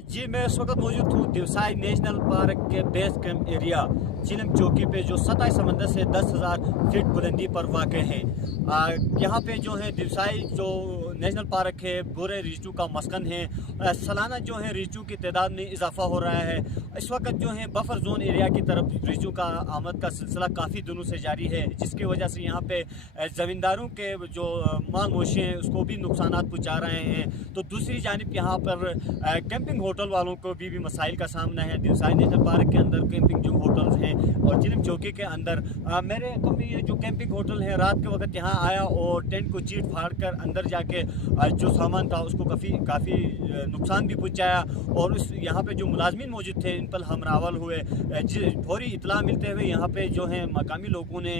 जी, मैं इस वक्त मौजूद हूँ दिवसाई नेशनल पार्क के बेस कैंप एरिया चिलम चौकी पे, जो सतह समंदर से 10,000 फीट बुलंदी पर वाक़ है। यहाँ पे जो है दिवसाई जो नेशनल पार्क है बुरे रीचू का मस्कन है। सालाना जो है रीचू की तादाद में इजाफा हो रहा है। इस वक्त जो है बफर जोन एरिया की तरफ रीचू का आमद का सिलसिला काफ़ी दिनों से जारी है, जिसकी वजह से यहाँ पे ज़मींदारों के जो माल मोशी हैं उसको भी नुकसान पहुँचा रहे हैं। तो दूसरी जानिब यहाँ पर कैंपिंग होटल वालों को भी मसाइल का सामना है। दिवसाई नेशनल पार्क के अंदर कैंपिंग जो होटल्स हैं और चिलम चौकी के अंदर मेरे को भी ये जो कैंपिंग होटल है, रात के वक्त यहाँ आया और टेंट को चीर फाड़ कर अंदर जाके जो सामान था उसको काफ़ी नुकसान भी पहुँचाया। और उस यहाँ पे जो मुलाजमीन मौजूद थे इन पर हमरावल हुए। फौरी इतला मिलते हुए यहाँ पे जो है मकामी लोगों ने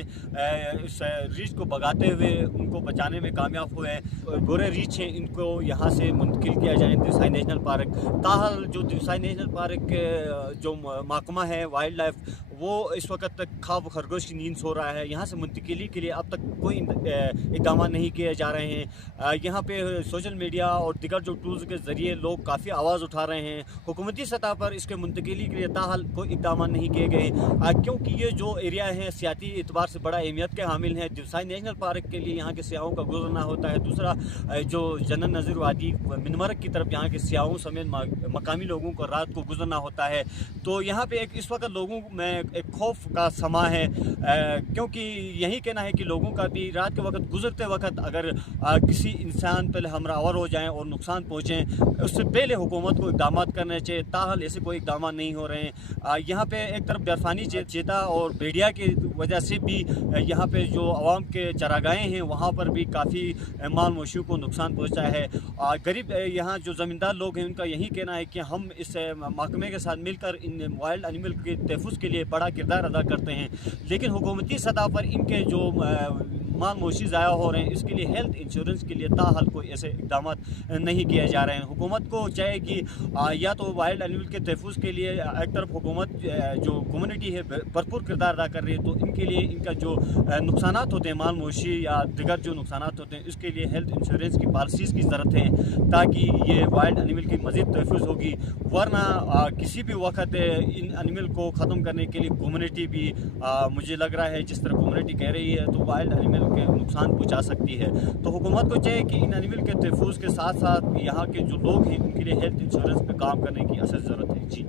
इस रीछ को भगाते हुए उनको बचाने में कामयाब हुए। बुरे रीछ हैं इनको यहाँ से मुंतकिल किया जाए दिवसाई नेशनल पार्क। ताहल जो दिवसाई नेशनल पार्क के जो महकमा है वाइल्ड लाइफ, वो इस वक्त तक ख्वाब खरगोश की नींद सो रहा है। यहाँ से मुंतकिली के लिए अब तक कोई इक़दाम नहीं किए जा रहे हैं। यहाँ पे सोशल मीडिया और दिगर जो टूल्स के ज़रिए लोग काफ़ी आवाज़ उठा रहे हैं। हुकूमती सतह पर इसके मुंतकिली के लिए ताहाल कोई इक़दाम नहीं किए गए, क्योंकि ये जो एरिया है सियाती एतबार से बड़ा अहमियत के हामिल है। दिवसाई नेशनल पार्क के लिए यहाँ के सियाहों का गुजरना होता है। दूसरा जो जन्नत नज़ीर वादी मिनमरक की तरफ यहाँ के सियाहों समेत मकामी लोगों को रात को गुजरना होता है। तो यहाँ पे इस वक्त लोगों में एक खौफ का समा है, क्योंकि यही कहना है कि लोगों का भी रात के वक्त गुजरते वक्त अगर किसी इंसान पर हमरावर हो जाएं और नुकसान पहुँचें, उससे पहले हुकूमत को इक़दाम करने चाहिए। ताहल ऐसे कोई इक़दाम नहीं हो रहे हैं। यहाँ पे एक तरफ बर्फानी चेता और भेड़िया की वजह से भी यहाँ पे जो आवाम के चरागाहें हैं वहाँ पर भी काफ़ी माल मवेशियों को नुकसान पहुँचा है। गरीब यहाँ जो ज़मींदार लोग हैं उनका यही कहना है कि हम इस महकमे के साथ मिलकर इन वाइल्ड एनिमल के तहफ़्फ़ुज़ के लिए बड़ा किरदार अदा करते हैं, लेकिन हुकूमती सतह पर इनके जो माल मवेशी ज़ाया हो रहे हैं इसके लिए हेल्थ इंश्योरेंस के लिए ताहाल कोई ऐसे इक़दाम नहीं किए जा रहे हैं। हुकूमत को चाहिए कि या तो वाइल्ड एनिमल के तहफ़्फ़ुज़ के लिए एक तरफ हुकूमत जो कम्युनिटी है भरपूर किरदार अदा कर रही है, तो इनके लिए इनका जो नुकसान होते हैं माल मवेशी या दिगर जो नुकसान होते हैं इसके लिए हेल्थ इंश्योरेंस की पॉलिसीज़ की ज़रूरत है, ताकि ये वाइल्ड एनिमल की मज़ीद तहफ़्फ़ुज़ होगी। वरना किसी भी वक्त इन एनिमल को ख़त्म करने के लिए कम्युनिटी भी मुझे लग रहा है जिस तरह कम्युनिटी कह रही है तो वाइल्ड एनिमल के नुकसान पहुंचा सकती है। तो हुकूमत को चाहिए कि इन एनिमल के तहफ़्फ़ुज़ के साथ साथ यहाँ के जो लोग हैं उनके लिए हेल्थ इंश्योरेंस पे काम करने की असल ज़रूरत है। जी।